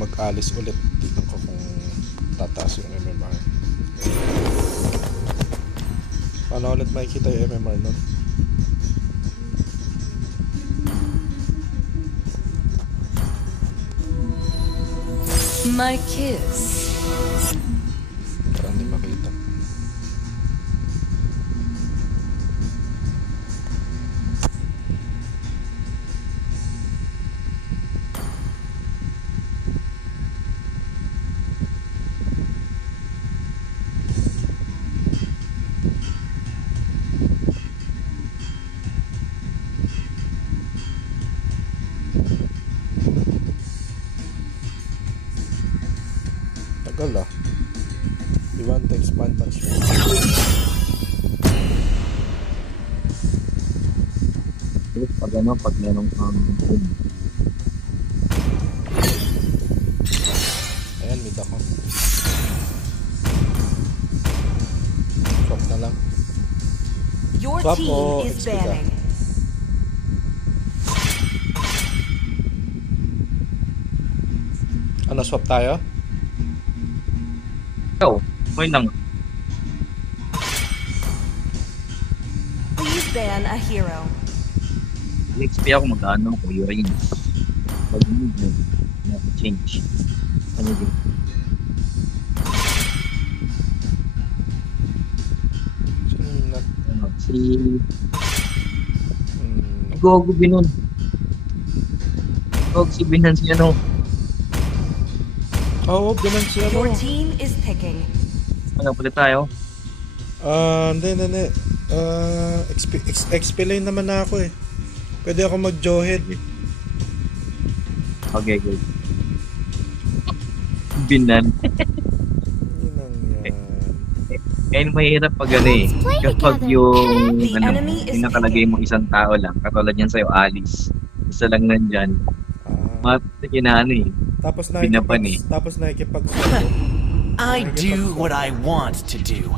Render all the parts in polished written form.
mag-alis ulit. Tignan ko kung tataas yung MMR. Paano ulit makikita yung MMR nun? My kiss. Parang hindi makita. Tagal ah. You want to expand transfer. Pag ano, pag merong home. Ayan, mid ako. Swap na lang. Your Swap team o is XP ka? banning. Ano, swap tayo? Ikaw, okay lang. Please ban a hero. XP ako mag-ano ko, yung mag-move mo. Change. Ano din? Ano, si Gogo Binon. Gogo si Binon si ano. Oo, bilang siya Your ano. team is picking. Ano, pala tayo? Hindi. XP lane naman na ako eh. Pwede ako mag-Johead. Okay, good. Binan. Yun ang yan. Kaya mahirap pag ano eh. Kapag yung The ano, enemy is yung nakalagay mo isang tao lang. Katulad yan sa'yo, Alice. Isa lang nandyan. Matik na ano eh. Tapos Binapan eh. nakikipag I do what I want to do.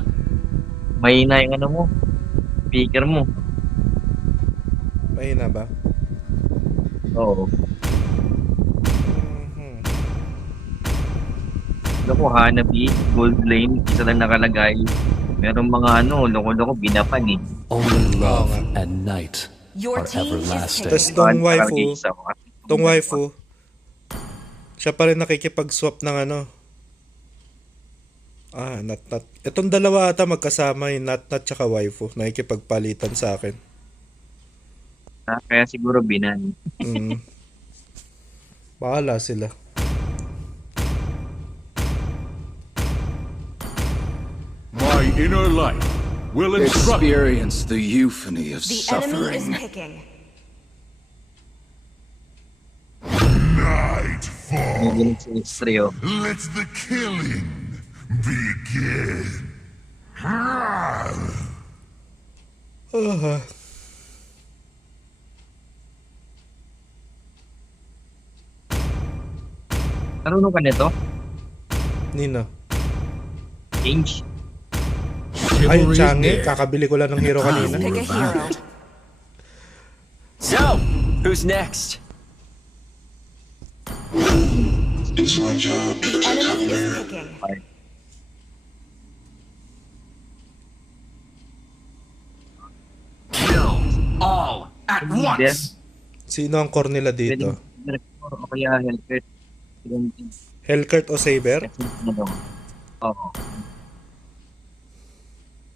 Mahina yung ano mo. Speaker mo. Mahina ba? Oo. Mhm. Loko, Hanabi, Gold Lane, isa lang nakalagay. Merong mga ano, loko-loko, binapan eh. Only love nga. and night Your are team is everlasting. Tapos picking. tong Nakalagay waifu, isa, tong waifu, siya pa rin nakikipag-swap ng ano. Nat. Itong dalawa ata magkasama yung Nat tsaka waifu. Nakikipagpalitan sa akin. Kaya siguro binan. Mm. Bahala sila. My inner light will instruct you. Experience the euphony of The enemy is suffering. picking. Nightfall. Nagalit sa trio. Let the killing begin. Marunong ka nito? Nino. Change. Ay, Chivalry is Changi. dead. Kakabili ko lang ng hero kanina. Pick a hero. So, who's next? The enemy is picking. Kill all at once. Sino ang core nila Pwede dito? o kaya Hellcat. Hellcurt o Saber? Oo.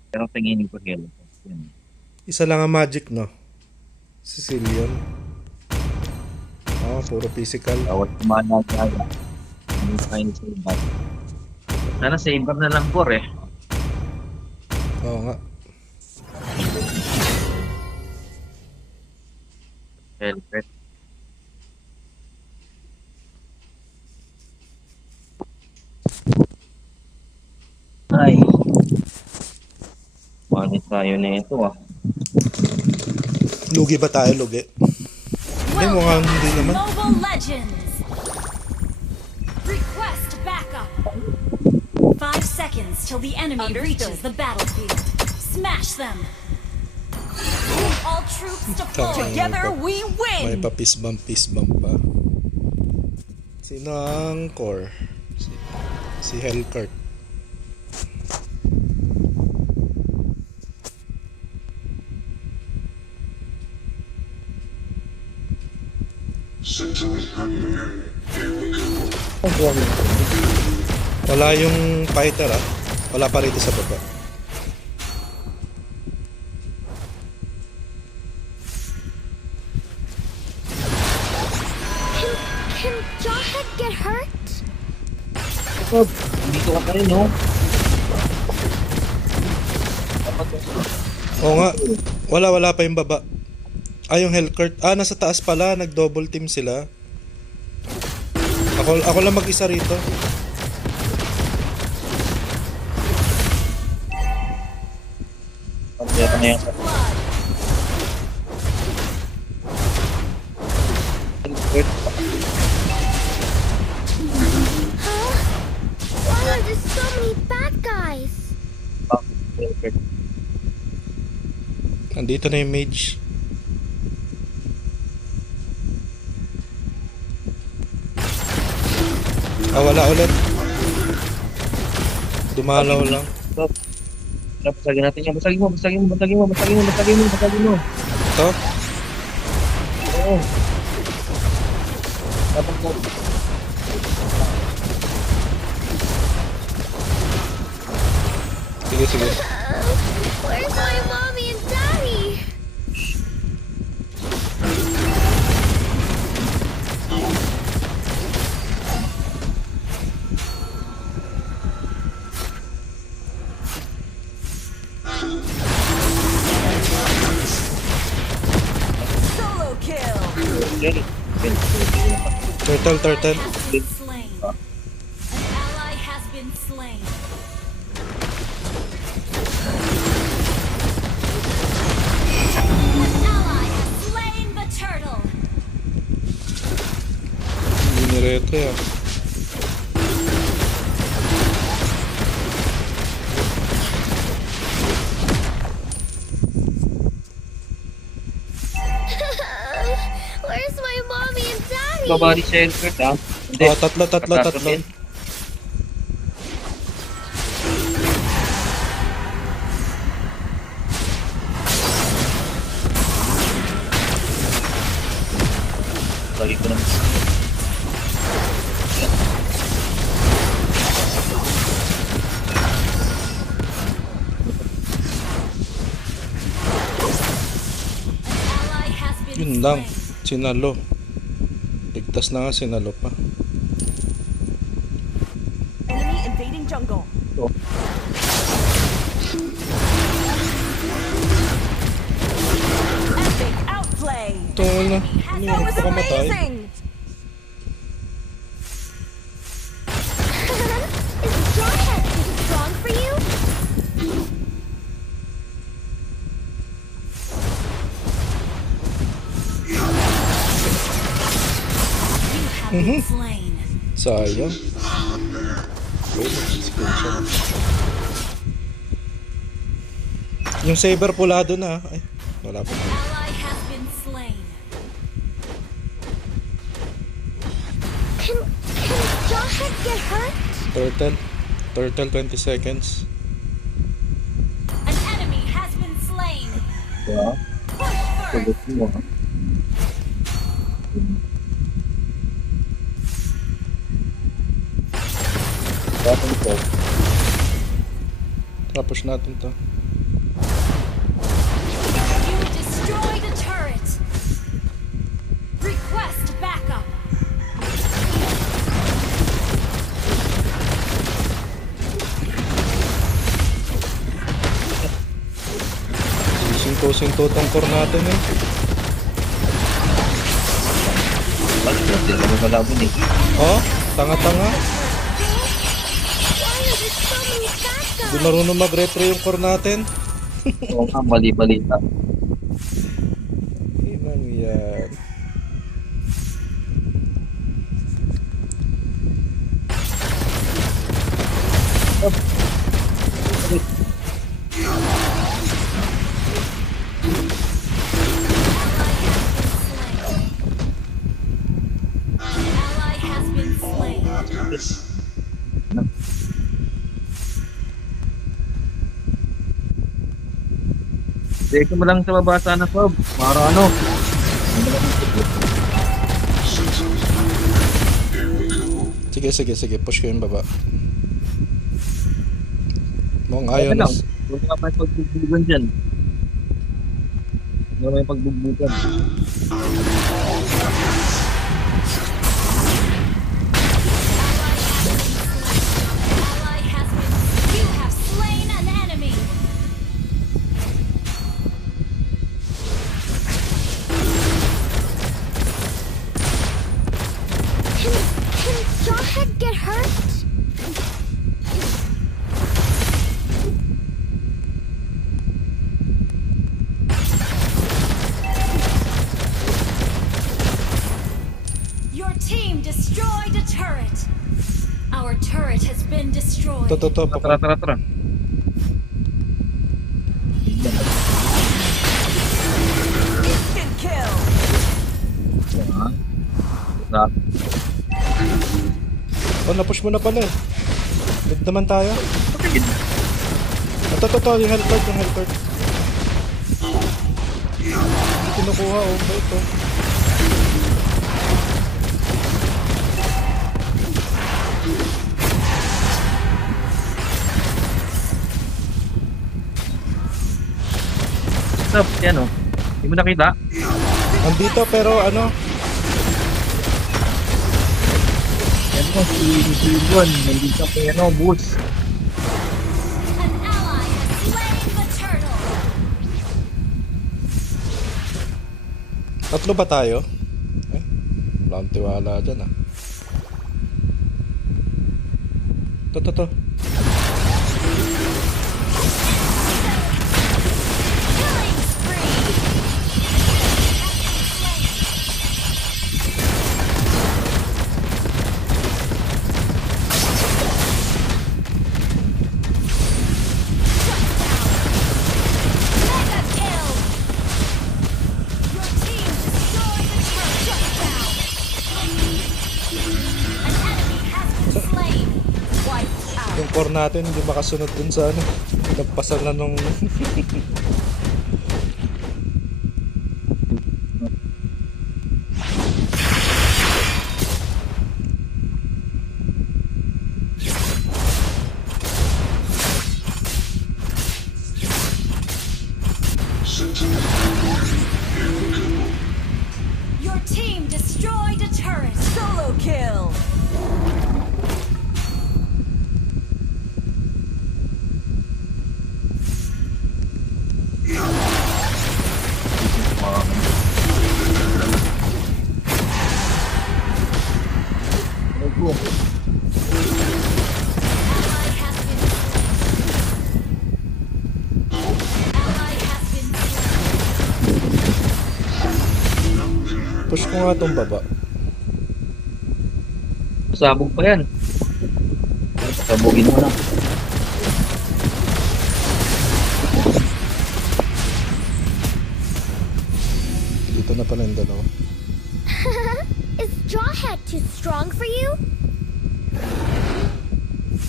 Pero tingin ko Hellcat. Yan. Isa lang ang magic, no? Sicilian. Puro physical. Bawat kumana kaya. Ano tayo sa iba. Sana saber na lang core eh. Oo nga. Hellcat. Ay. Paano tayo na ito ah. Lugi ba tayo? Lugi? Hindi, mukhang hindi naman. Mobile Legends! Request backup! 5 seconds till the enemy reaches the battlefield. Smash them! All troops deployed! Together we May win! pa peace bump pa. Sino ang core? Si Hellcurt. Wala yung fighter ah. Wala pa rito sa baba. Can Jawhead get hurt? Dito ka pa rin, no? Oo nga. Wala pa yung baba. Ah, yung Hellcurt. Ah, nasa taas pala. Nag-double team sila. Ako lang mag-isa rito. Pagkaya na yan. Why are there so many bad guys? Nandito na yung mage. Ah, wala ulit. Dumalaw lang. Basagin natin yan. Basagin mo. Ito? Oo. Dapat po. Sige. Where's my mommy and daddy? Solo kill. Turtle. Been slain. An ally has been slain. An ally has slain the turtle. Hindi nireto yan. Where's my mommy and daddy? Babari sa Hellcurt, ha? Hindi. Oh, tatlo. Balik ko na. Ally has been Yun lang. slain. Sinalo. Ligtas na nga, sinalo pa. Enemy invading jungle. Epic outplay. Ito na. That was Pakamatay. amazing. Is Jawhead too strong for you? Have been slain. Sayang. Yung saber pula doon ah. Ay, wala pa. Ally has been slain. Can Jawhead get hurt? Turtle 20 seconds. An enemy has been slain. Diba? Push first. Sagot mo, ha? Dapat ito. Tapos natin to. You destroyed a turret. Request backup. Sinto tong core natin eh. Bakit natin? Ano malabon eh? Oh, tanga-tanga. Why are there so many bad guys? Hindi marunong mag-retro yung core natin. Oo nga, mali-balita. Inang yan. Ally has been Dito mo lang sa baba sana, Sob. Para ano? Sige. Push ko yung baba. Mukhang Ayaw ayaw na. lang. Huwag ka pa yung pagbugbugan dyan. Huwag ka yung pagbugbugan. Ally has been. You have slain an enemy. Can Jawhead get hurt? Your team destroyed a turret. Our turret has been destroyed. To. Tara. Instant kill. Diba? Sa- Oh, na-push mo na pala eh. Mid naman tayo. To. Yung health card. Hindi kinukuha, oh. Bait, oh. Sob, yan o. Hindi mo nakita? Nandito pero ano, Yan mo, si Juan. Nandito pa yan o, boost. An ally has slain the turtle. tatlo ba tayo? Wala akong tiwala dyan ah. To. Killing spree. Mega kill. Your team destroyed the turret. Shut down. An enemy has been slain. Wiped out. Yung core natin hindi makasunod dun sa ano. Nagpasan na nung Your team destroyed a turret. Solo kill. Ally has been slain. Ally has been slain. push ko nga tong baba. Sabog pa yan. Sabogin mo lang. Dito na pala yung dalawa. Is Jawhead too strong for you?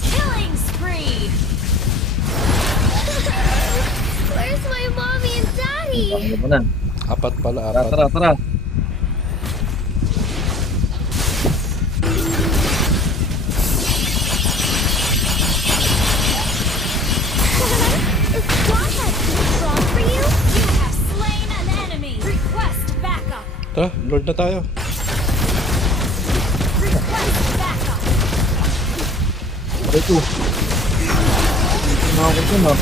Killing spree. Where's my mommy and daddy? Ano mo na? Apat pala, Tara. apat. Is Jawhead too strong for you? You have slain an enemy. Request backup. Tara, Lord na tayo. Request backup. Ito. Mga ko dun ah.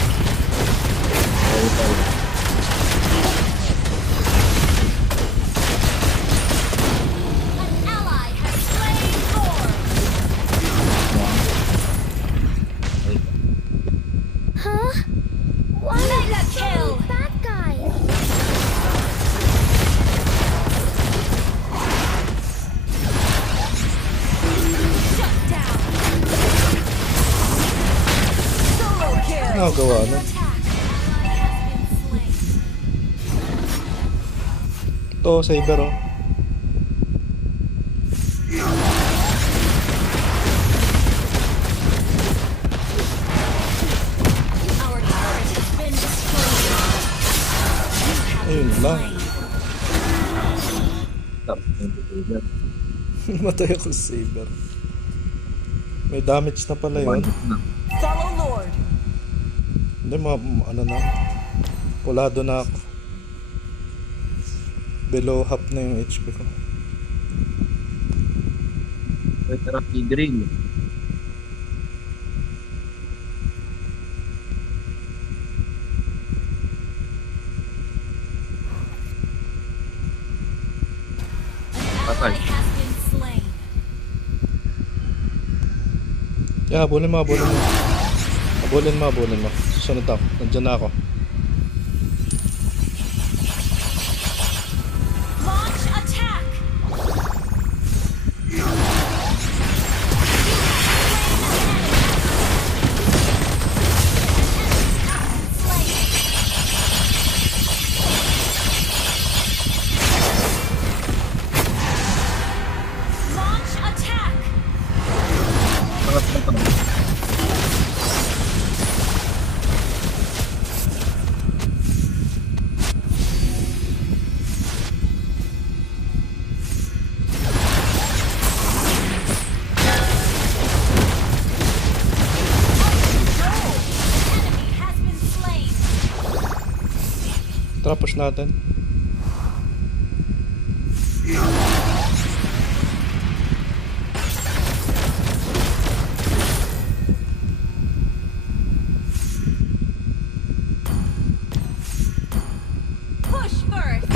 An ally has slain Thor. Huh? Why are Mega there so kill. many bad guys? Shut down. Solo kill. Nagawa na. Attack. Ally has been slain. To, saber oh. Our turret has been destroyed. Ayun lang. Tapos yung behavior. Matay ako sa Saber. May damage na pala yun. One na. Follow Lord. Hindi, ano na. Pulado na ako. Below half na yung HP ko. Ay, tara, Tigreal. Ally has been slain. Yeah, habulin mo, habulin mo. Habulin mo, habulin mo. Susunod ako. Nandiyan na ako. Launch attack. Launch attack. Sarap na to. Enemy has been slain. Tara, push natin. Push first.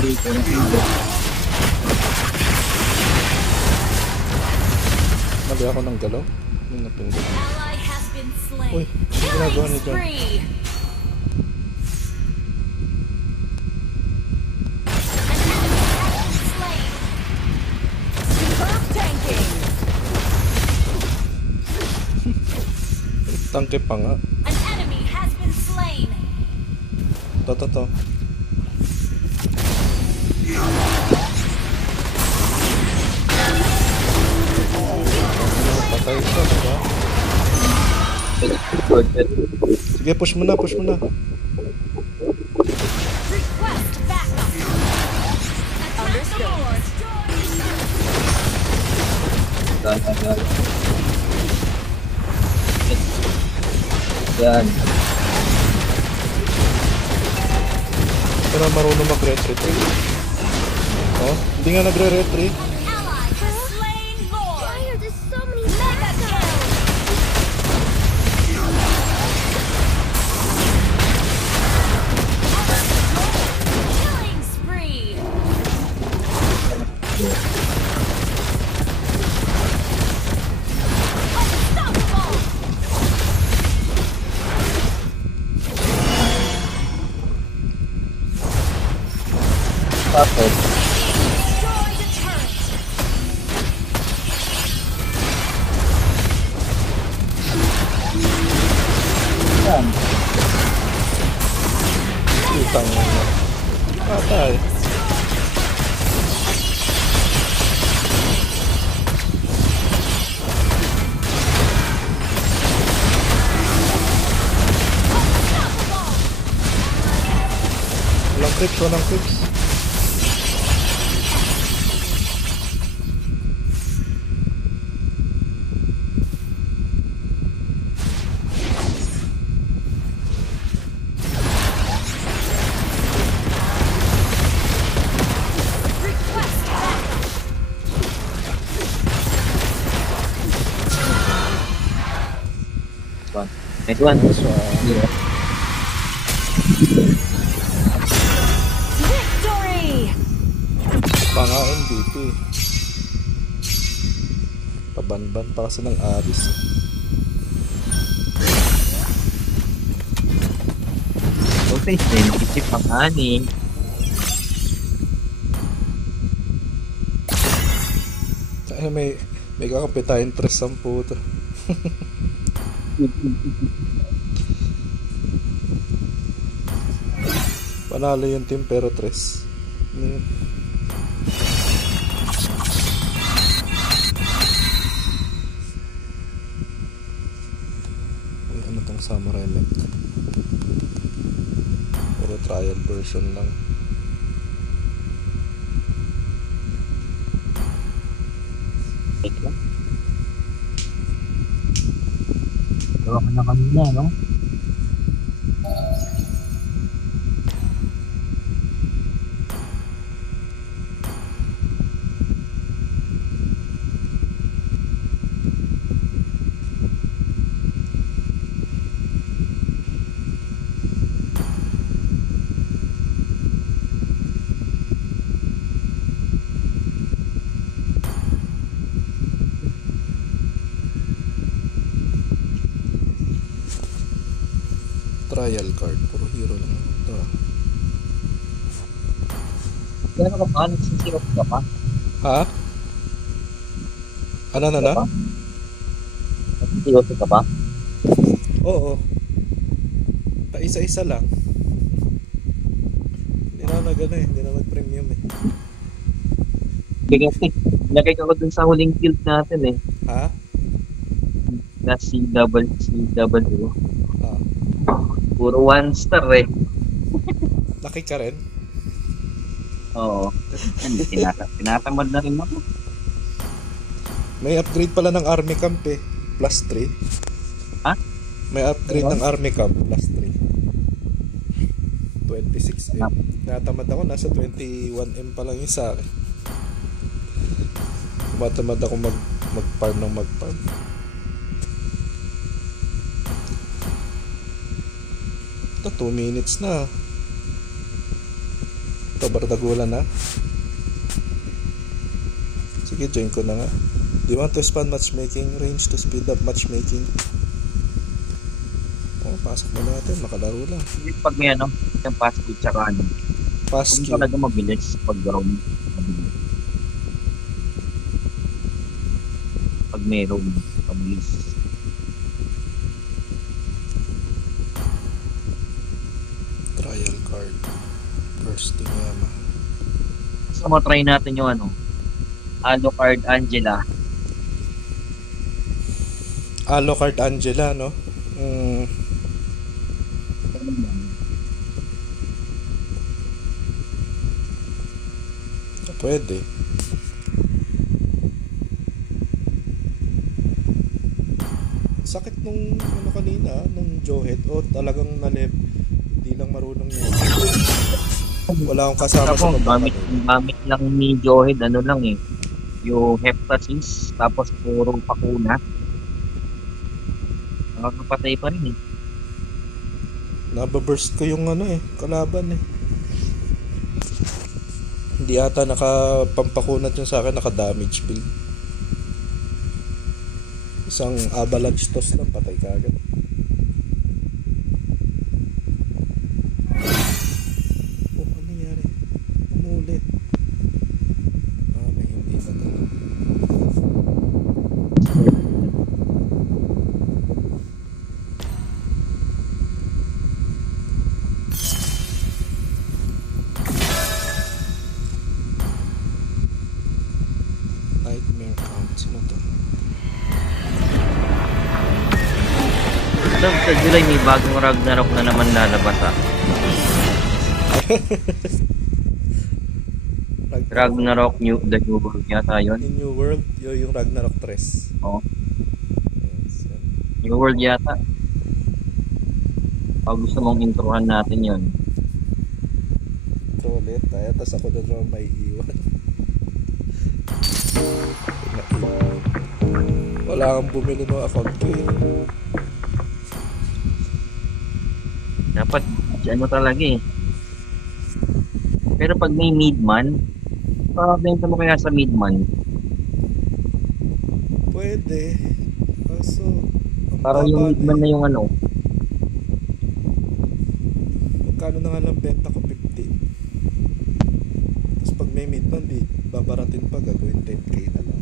Nabi ako ng galaw. Yung napindot. Ally has been slain. Uy, ano ginagawa Killing niyo dyan? spree. An enemy has been slain. Superb tanking. Tangke pa nga. An enemy has been slain. To. Patay siya, diba? Sige, push mo na, push mo na. Request backup. Attack the Lord. Yan. Pero marunong mag-retreat. Oh, hindi nga nagre-retreat. Ally has slain Lord. Why are there so many Mega kill. Killing spree. Unstoppable. Tapos, Destroy the turret. yan. Utang mo na. Patay. Walang creeps, walang creeps. Request backup. One. Next one. Zero. Victory. Panga MVP. Pabanban pa kasi ng Aris. Okay, sensitive ang ani. Ay, may kakape tayong 3 puto. Panalo yung team pero 3. Ano yun? Uy, ano tong samurai mech? Puro trial version lang. Take lang. Gawa ka na kanina, no? Trial card. Puro hero lang. Ito. Gano'n ka ba? Nagsisirap ka pa? Ha? Ano na na? Nagsisirap ka pa? Oo. Paisa-isa lang. Hindi na hindi na nag-premium eh. Kasi lagay ka ko dun sa huling guild natin eh. Ha? Na CW. Ah. Puro 1 star eh. Laki ka rin? Oo. Hindi, tinatamad na rin ako. May upgrade pala ng army camp eh. Plus 3. Ha? May upgrade Ano? ng army camp. Plus 3. 26M. Natamad ako. Nasa 21M pa lang yung sa akin. Matamad ako mag-farm ng mag-farm. Ito 2 minutes na. Ito bardagulan na. Sige, join ko na nga. Do you want to expand matchmaking range to speed up matchmaking? Oh, pasok mo natin. Makalaro lang. Hindi pag may ano, yung passport tsaka ano. Pass Kung queue. talaga mabilis pag roam. Mabilis. Pag may roam, mabilis. Trial card. First thing Yama. So, matry natin yung ano, Alucard Angela. Alucard Angela, no? Pwede. Sakit nung ano kanina, nung Johead. O talagang nalep. Hindi lang marunong yun. Wala akong kasama sa Ako, gamit pagkakanood. lang ni Johead, ano lang eh. Yung Heptasis, tapos puro pakuna. Nakakapatay pa rin eh. Nababurst ko yung ano eh, kalaban eh. Hindi ata nakapampakunat yun sa akin, naka-damage build. Isang avalanche toss lang, patay ka agad. Oh, ano nangyari? Umulit. Ah, may hindi na talaga. Nightmare count. Sino to? Alam, sa July may bagong Ragnarok na naman lalabas ah. Ragnarok The New World yata yun. In New World, yung Ragnarok 3. Oo. Yes, yan. New World yata. Pag gusto mong introhan natin yun. Ito ulit, tayo. Tapos ako na naman may iwan. Wala kang bumili ng account ko eh. Dapat, dyan mo talaga eh. Pero pag may midman, benta mo kaya sa midman. Pwede. Kaso, ang Para yung baba midman na na yung ano. Magkano na nga lang benta ko? 50. Tapos pag may midman, babaratin pa, gagawin 10k na lang.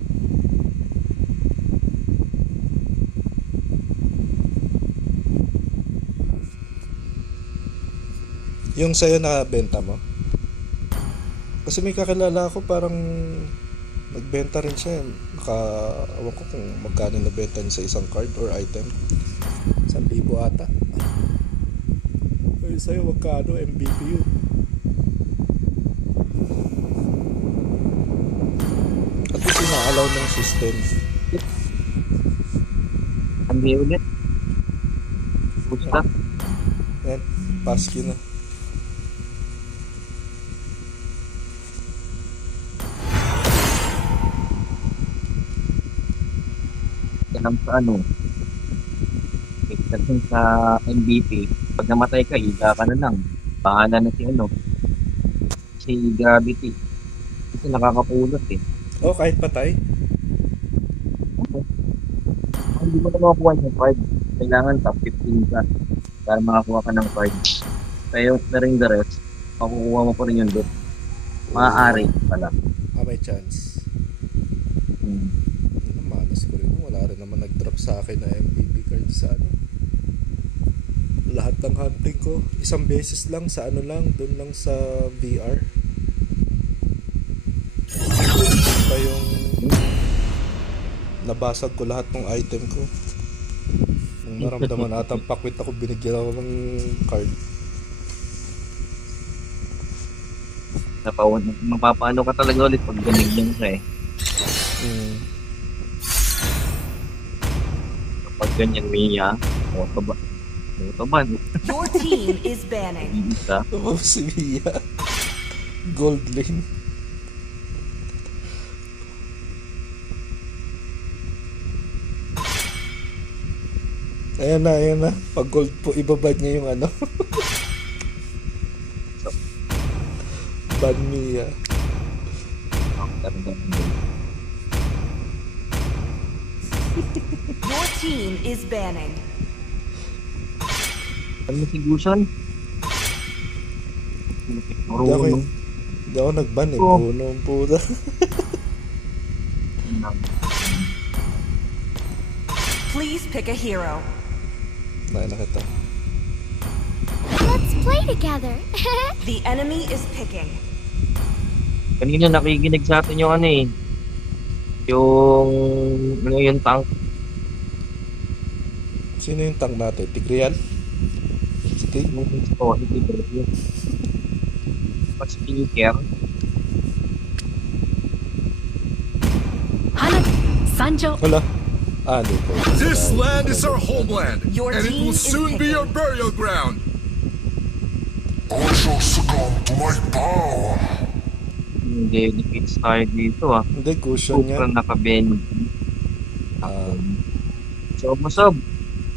Yung sa'yo na benta mo? Kasi may kakilala ako parang nagbenta rin siya. Awan ko kung magkano nabenta niya sa isang card or item. 1,000 ata. Ay, sa'yo magkano MVP yun? At least inaalam galaw ng system. Hindi ulit. Pusta. Yan, passkey na. Alam sa ano. Kasi sa MVP, pag namatay ka, higa ka na lang. Bahala na si ano. Si Gravity. Kasi nakakapulot eh. Oh, kahit patay. Hindi mo na makakuha yung card. Kailangan top 15 ka para makakuha ka ng card. Kaya na rin the rest, makukuha mo pa rin yung loot. Maaari pala. May chance. Hmm. Malas ko rin. Wala rin naman nag-drop sa akin na MVP card sa ano. Lahat ng hunting ko, isang beses lang sa ano lang, doon lang sa VR. Pa yung nabasag ko lahat ng item ko. Nung naramdaman atang pakwit ako, binigyan ako ng card. Mapapaano ka talaga ulit pag ganyan ka eh. Kapag ganyan, Mia, motoban. Your team is banning. Isa. Oh, si Mia. Gold lane. Ayan na. Pag gold po, ibabad niya yung ano. Ban Mia. Your team is banning. Ano si Guson? Hindi ako nag-ban eh. Oh. Puno ang puta. Please pick a hero. Nakita. Let's play together. The enemy is picking. Kanina nakikinig sa atin yung ano eh. Yung tank. Sino yung tank natin? Tigreal? Sige. Oh, hindi ba yun? Speaker. Hana, Sanjo, Wala. Hindi po. This land is our homeland, Your and it team will is soon be picking. your burial ground. I shall succumb to my power. Hindi, defeats tayo dito ah. Hindi, cushion Super yan. naka-bend. Ah, Show mo, Sob.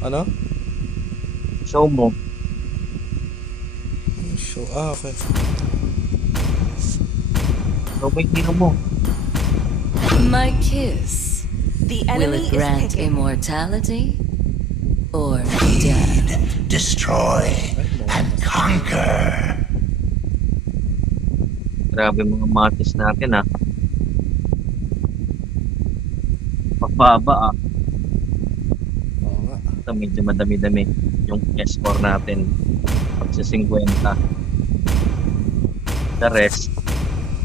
ano? Show mo. Show. Okay. Show mo yung hero mo. My kiss. The Will enemy it is grant picking. immortality or death? Destroy and conquer. Grabe mga matis natin ah. Pagbaba ah. Oo nga. Ito medyo madami-dami yung score natin. Pag sa 50. The rest,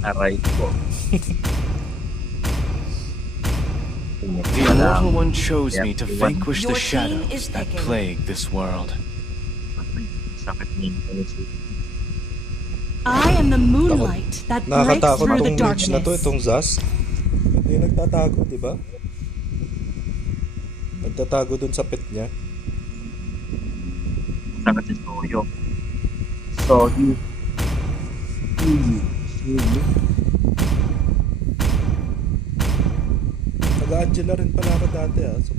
aray ko. The Immortal One chose me to Yep. vanquish the Your team shadows is that picking. plague this world. Sakit niya yung I am the moonlight that breaks Nakakatakot through the itong mage na to, darkness. itong Zas. Hindi nagtatago, di ba? Nagtatago dun sa pet niya. sakit si Soyo. Soyo. Nag-Angela rin pala ako dati So,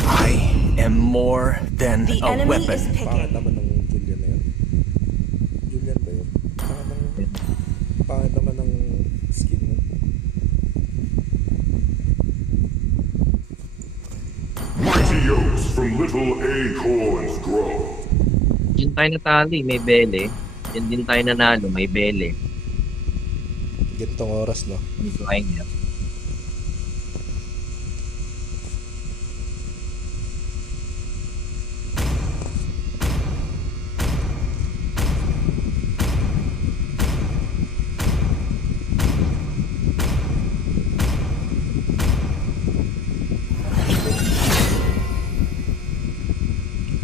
I am more than The a enemy is weapon. pangit picking. naman ng Julian na yun. Julian ba yun? Pangit naman ng skin nun. Mighty oaks from little acorns grow. Diyan tayo natalo may bele. Diyan din tayo nanalo, may bele. Gantong oras, no? Dito ay niya.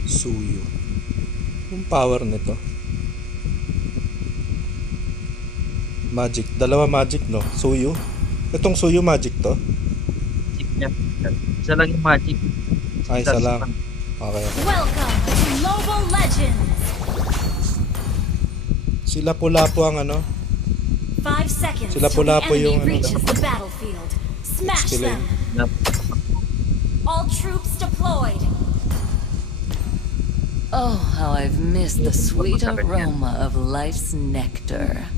Suyo. Yung power nito. Magic. Dalawa magic, no? Suyo. Itong Suyu Magic to? Magic niya. Isa lang yung magic. Ay, isa lang. Okay. Welcome to Mobile Legends! Sila Lapu-Lapu ang ano? 5 seconds Sila till the Lapu-Lapu yung enemy ano reaches the battlefield. Smash Next them! lane. All troops deployed! Oh, how I've missed the sweet aroma of life's nectar.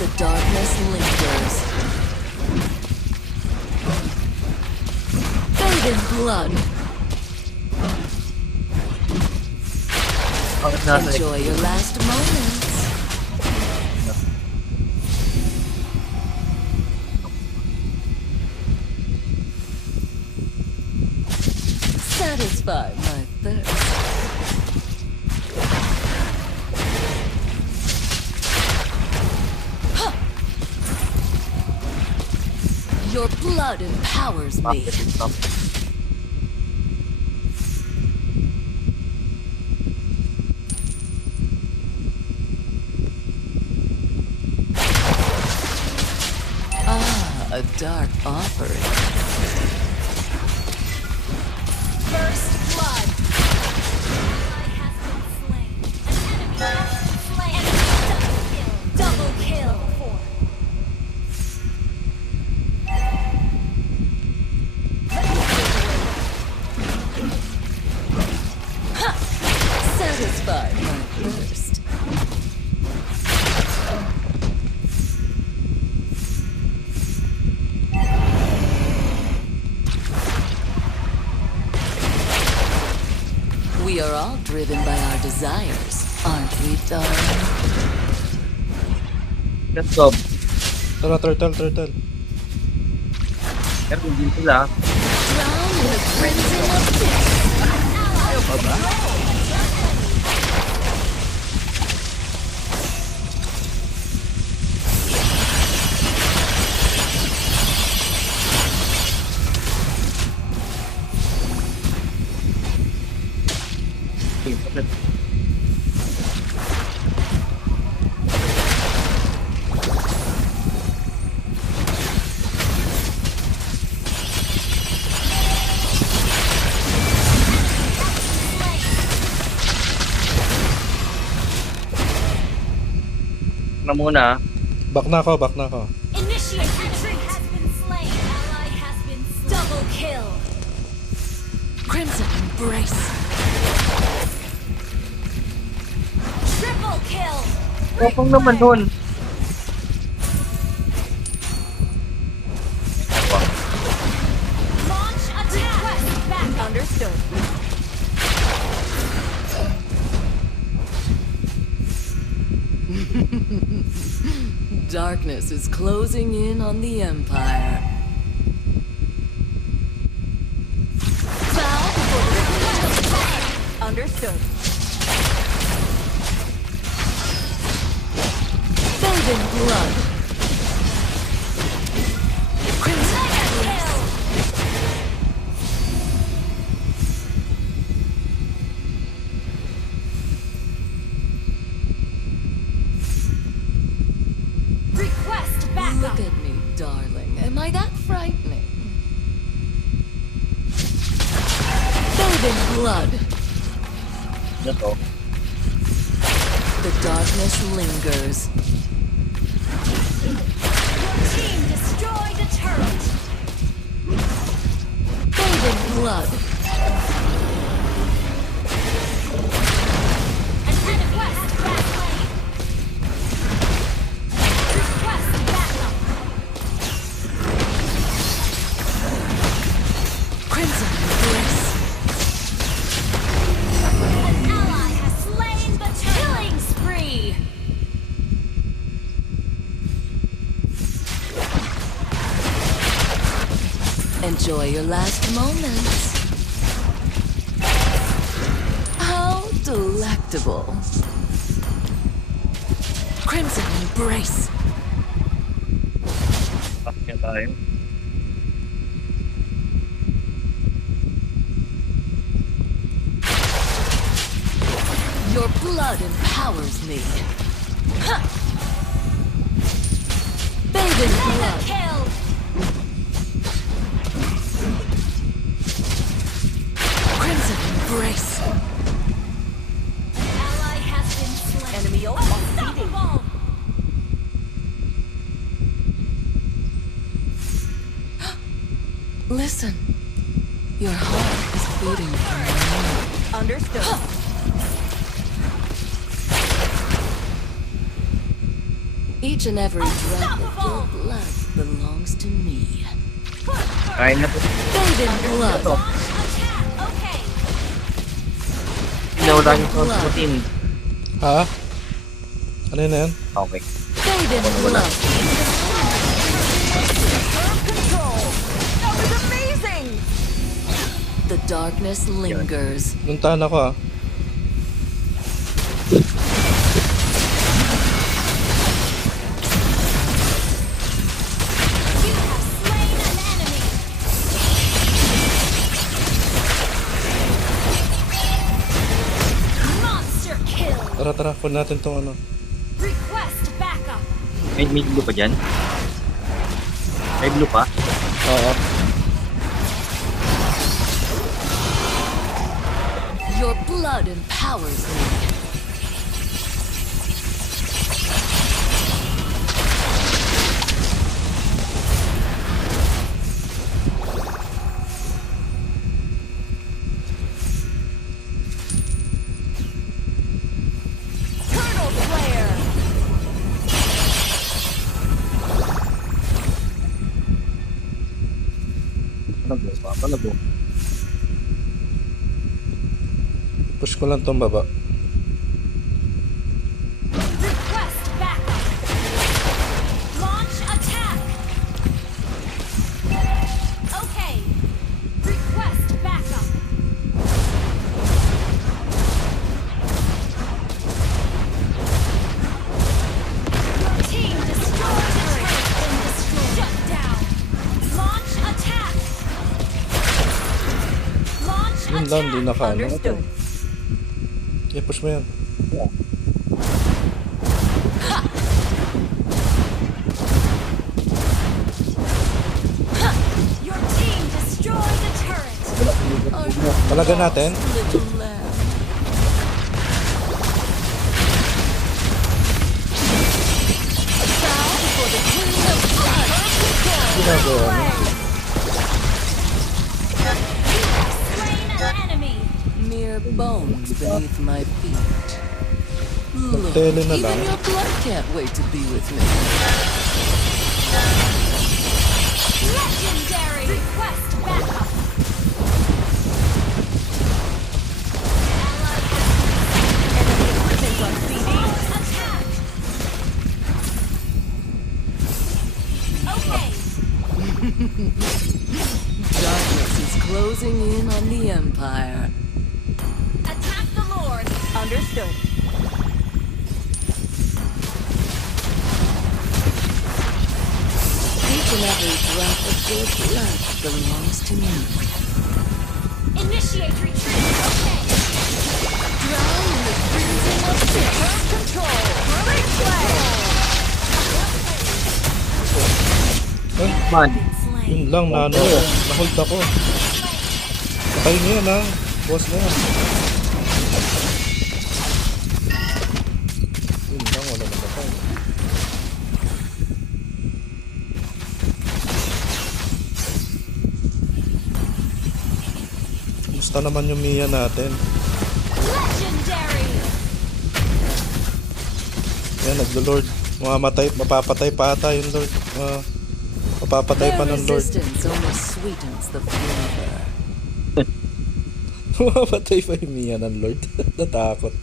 The darkness lingers. Bathed in blood. Bakit nasa Enjoy your last moments. Satisfy my thirst. Huh. Your blood empowers me. bakit yung top? Ah, a dark offering. First blood! Ally has been slain. An enemy has been slain. Enemy double kill! Satisfy my thirst. We are all driven by our desires, aren't we, darling? Let's go. Tara, turtle. Pero hindi sila. Drown in the crimson of death. Na muna. Back na ako. Initiate retreat has been slain. Ally has been slain. Double kill! Crimson embrace. Triple kill! Kapang naman nun. Launch attack! Request back. Understood. Darkness is closing in on the Empire. Bow before the return of fire. Understood. Bathed in blood. Crimson Kill! Request Look backup! at me, darling. Am I that frightening? Bathed in blood. Ito. The darkness lingers. Team destroy the turret! Bathed in blood. An enemy request back lane! Request backup! Crimson embrace. An ally has slain the turret! Killing spree! Enjoy your last moments. How delectable. Crimson Embrace. Pakya tayo. Your blood empowers me. Huh. Bathe in blood. Kill. Crimson Embrace. Ally has been slain. Enemy ult on CD. Unstoppable. Listen. Your heart is beating for me. Understood. Each and every drop of your blood belongs to me. Kain na to. Bathe in blood. Ito. Attack. Okay. Pinawala niyo sa routine. Ha? Ano yun na yan? Okay. Bathe in blood. Control. That was amazing. The darkness lingers. Nuntahan ako ah. You have slain an enemy. Monster kill. Tara, tara. Kunin natin tong ano. Request backup. May blue pa dyan? May blue pa? Oo. Your blood empowers me. Turtle Slayer. Palago pa, palago. Push ko lang tong baba. Request backup. Launch attack. Okay. Request backup. Your team destroyed the turret. Been destroyed. Shut down. Launch attack. Launch Yun lang, di attack. nakaano. Understood. Yeah, push mo yan. Your team destroyed the turret. Talaga natin. Little lamb. Bow before the queen of blood. Ginagawa mo. Slain an enemy. Mere bones beneath my feet. Look, Magtele na even lang. your blood can't wait to be with me. Legendary. Request backup. Enemy equipment on CD. Attack. Okay. Darkness is closing in on the Empire. Attack the Lord. Understood. Each and every drop of your blood belongs to me. Initiate retreat. Okay. Drown in the crimson of death. Control. Replay. Man, Slain. Yun lang, na ano. Na-hold ako. Patay niya yan ha. Boss na yan. Yun lang, wala na patay. Gusto naman yung Mia natin. Legendary. Yan, naglo-lord. Mapapatay pa ata yung Lord. Mapapatay pa Their ng Lord. resistance only sweetens the flavor. Mapapatay pa yung Mia ng Lord. Natakot.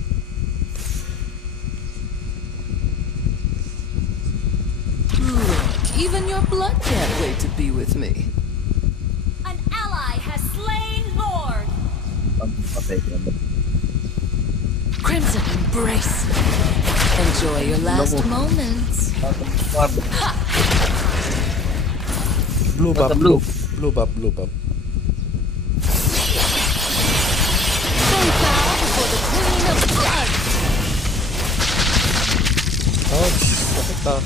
Look, even your blood can't wait to be with me. An ally has slain Lord. patay ko. Crimson Embrace. Enjoy your last moments. Blue buff, Basta blue. blue buff, blue buff. They bow before the queen of blood. Ouch, sakit ah.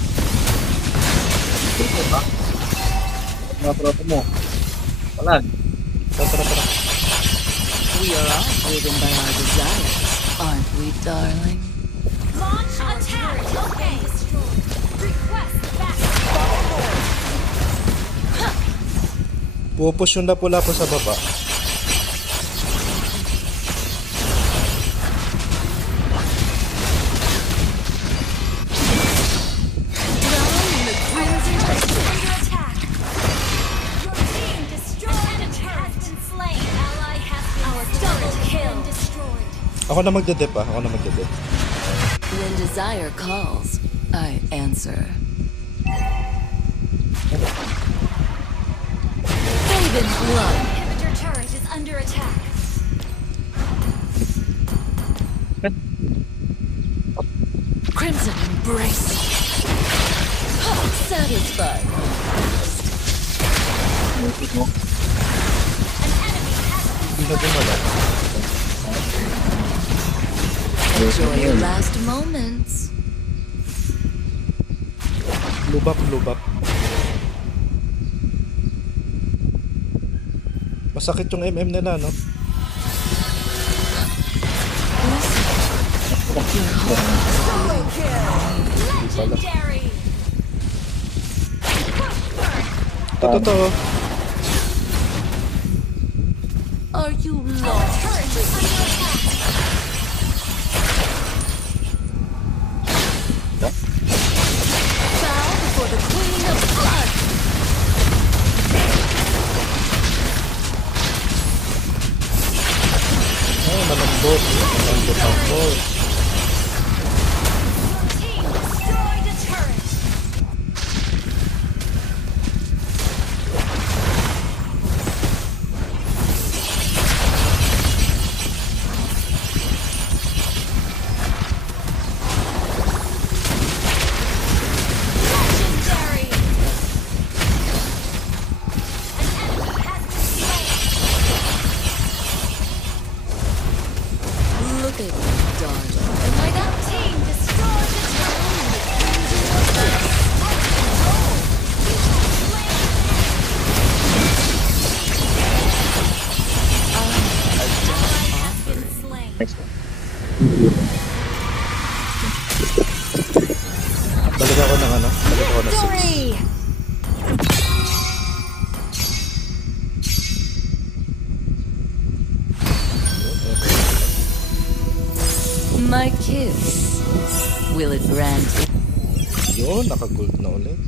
Mga tropa mo. Palag. Tara. We are all driven by our desires, aren't we, darling? Launch attack. Okay. Request back. Pupush yung lapu-lapu sa baba. Under attack. Your team destroyed. Enemy has been slain. Ally has been Our double kill destroyed. Ako na magdedep ah, ako na magdedep. When desire calls, I answer. Bathe in blood. Inhibitor turret is under attack. Crimson embrace. Satisfied. Lupit mo. Hindi na gumala. Enjoy your last moments. Blue buff, blue buff. Masakit yung MM nila, no? Legendary. Totoo. Are you Our lost? turret is under attack. Bow before the queen of blood. Ay, malambot. Malambot ang ball. Your team destroyed a turret. Legendary. An enemy has been slain. Look at me, darling. My that team destroyed the turret. Control. You have slain an enemy. Ally has been slain. Next one. Balik ako ng ano? Balik ako ng 6. Victory! My kiss. Will it grant Yun, naka-gold na ulit.